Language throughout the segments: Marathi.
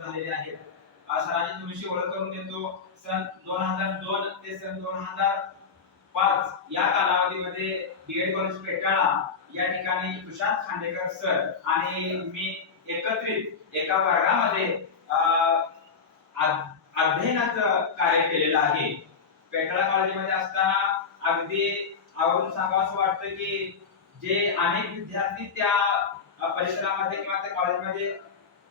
झालेले आहेत. आज सरांची तुमची ओळख करून देतो. सन दोन हजार दोन ते सन दोन हजार पाच या कालावधीमध्ये बीएड कॉलेज पेटाळा या ठिकाणी तुषार खांडेकर सर आणि मी एकत्रित एका वर्गामध्ये अध्ययनाचं कार्य केलेलं आहे. पेटाळा कॉलेजमध्ये असताना अगदी आवडून सांगावं वाटतं की जे अनेक विद्यार्थी त्या परिसरामध्ये किंवा त्या कॉलेजमध्ये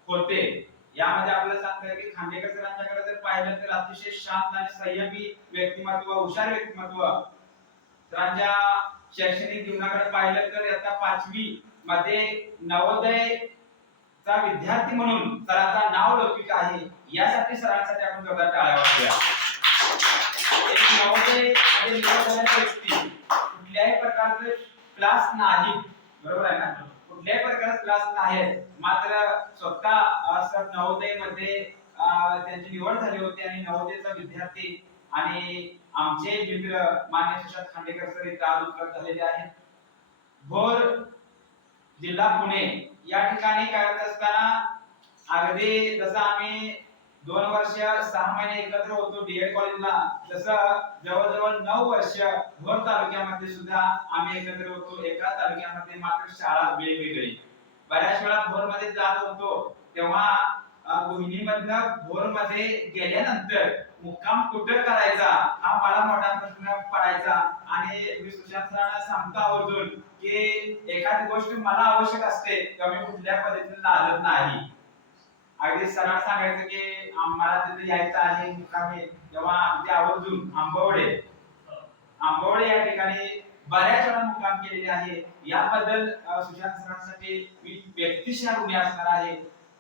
होते. यामध्ये आपल्याला सांगता की खांडेकर सरांच्याकडे जर पाहिलं तर अतिशय शांत आणि संयमी व्यक्तिमत्व हुशार व्यक्तिमत्व सरांच्या शैक्षणिक जीवनाकडे पाहिलं तर आता पाचवी मध्ये नवोदय चा विद्यार्थी म्हणून सरांचा नाव लौकिक आहे यासाठी सरांसाठी आपण जोरदार टाळ्या वाजूया एक नवोदय आणि नवोदयाची व्यक्ती कुठल्याही प्रकारचे क्लास नाही बरोबर आहे ना? कुठल्याही प्रकारचा क्लास नाही मात्र स्वतः सर नवोदयमध्ये त्यांची निवड झाली होती आणि नवोदयचा विद्यार्थी आणि आमचे मित्र मान्य सुशांत खांडेकर सर इथे आज उपलब्ध झालेले आहेत. भोर जिल्हा पुणे या ठिकाणी करत असताना अगदी जसं आम्ही दोन वर्ष सहा महिने एकत्र होतो डीएड कॉलेजला. तसं जवळजवळ नऊ वर्ष भोर तालुक्यामध्ये सुद्धा आम्ही एकत्र होतो. एका तालुक्यामध्ये मात्र शाळा वेगवेगळी. बऱ्याच वेळा भोरमध्ये जात होतो. तेव्हा गृहिणीमधनं भोरमध्ये गेल्यानंतर मुक्काम कुठं करायचा हा मला मोठा प्रश्न पडायचा. आणि मी सुशांत सरांना सांगतो आवर्जून की एखादी गोष्ट मला आवश्यक असते तेव्हा मी कुठल्या पद्धतीने लाजत नाही. अगदी सरळ सांगायचं की आम्हाला तिथे यायचं आहे मुक्कामी तेव्हा अगदी आवर्जून आंबवडे. आंबवडे या ठिकाणी बऱ्याच वेळा मुक्काम केलेले आहे. याबद्दल सुशांत सरांसाठी मी व्यक्तिशः ऋणी असणार आहे.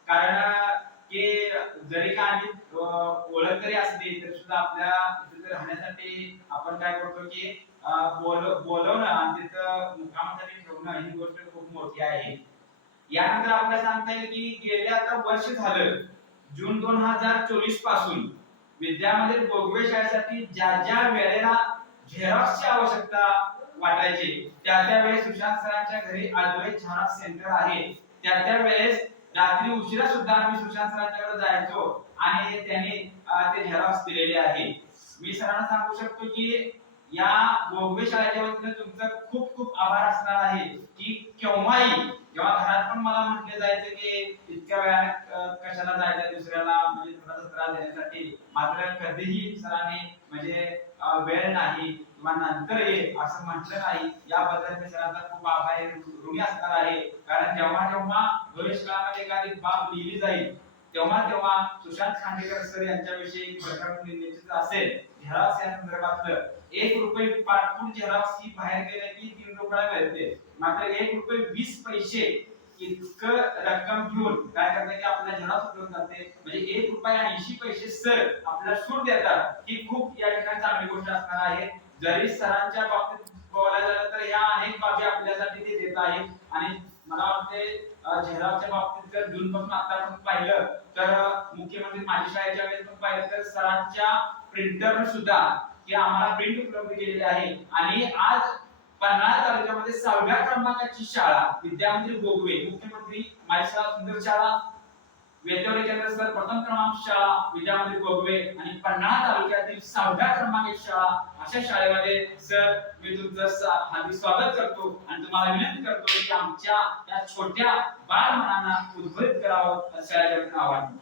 कारण की जरी का आम्ही ओळख जरी असली तरी सुद्धा आपल्या तिथे राहण्यासाठी आपण काय करतो की बोल बोल बोलवणं आणि तिथं मुक्कामासाठी ठेवणं ही गोष्ट खूप मोठी आहे यानंतर आपल्याला सांगता येईल की गेले आता वर्ष झालं जून दोन हजार चोवीसपासून विद्यामध्ये गोगवे शाळेसाठी ज्या ज्या वेळेला झेरॉक्सची आवश्यकता वाटायची त्या त्या वेळेस सुशांत सरांच्या घरी अद्वैत झेरॉक्स सेंटर आहे. त्या त्या वेळेस रात्री उशिरा सुद्धा आम्ही सुशांत सरांच्याकडे जायचो आणि त्यांनी ते झेरॉक्स दिलेले आहे. मी सरांना सांगू शकतो की या गोगवे शाळेच्या वतीने तुमचं खूप खूप आभार असणार आहे की केव्हाही किंवा घरात पण मला म्हटले जायचं की इतक्या वेळा कशाला जायचं दुसऱ्याला? म्हणजे थोडासा त्रास देण्यासाठी. मात्र कधीही सरांनी म्हणजे वेळ नाही किंवा नंतर ये असं म्हटलं नाही याबद्दल मी सरांचा खूप आभारी ऋणी असणार आहे. कारण जेव्हा जेव्हा भविष्यकाळामध्ये एखादी बाब लिहिली जाईल तेव्हा तेव्हा सुशांत खांडेकर सर यांच्याविषयी प्रकरण निश्चित असेल झेरॉक्स या संदर्भातलं. एक रुपये पाठवून झेरॉक्स ही बाहेर गेले की तीन रुपयाला मिळते. मात्र एक रुपये वीस पैसे इतकं रक्कम घेऊन काय करते की आपल्या झेरॉक्स घेऊन जाते. म्हणजे एक रुपये ऐंशी पैसे सर आपल्याला सूट देतात. ही खूप या ठिकाणी चांगली गोष्ट असणार आहे. जरी सरांच्या बाबतीत बोलायला झालं तर या अनेक बाबी आपल्यासाठी ते देत आहेत. आणि मला वाटते अं, बाबतीत जर जून पासून आतापर्यंत पाहिलं तर मुख्यमंत्री माझी शाळेच्या वेळेस पण पाहिलं तर सरांच्या प्रिंटर सुद्धा की आम्हाला प्रिंट उपलब्ध केलेली आहे. आणि आज पन्नास तालुक्यामध्ये सहाव्या क्रमांकाची शाळा विद्यामंदिर गोगवे मुख्यमंत्री माझी शाळा सुंदर शाळा वेतवडे केंद्रस्थळ प्रथम क्रमांक शाळा विद्यामंदिर गोगवे आणि पन्हाळा तालुक्यातील सहाव्या क्रमांकाची शाळा अशा शाळेमध्ये सर मी तुमचं हार्दिक स्वागत करतो आणि तुम्हाला विनंती करतो की आमच्या या छोट्या बाळ मनांना उद्भवित करावं असं शाळेच्या वतीनं आवाहन.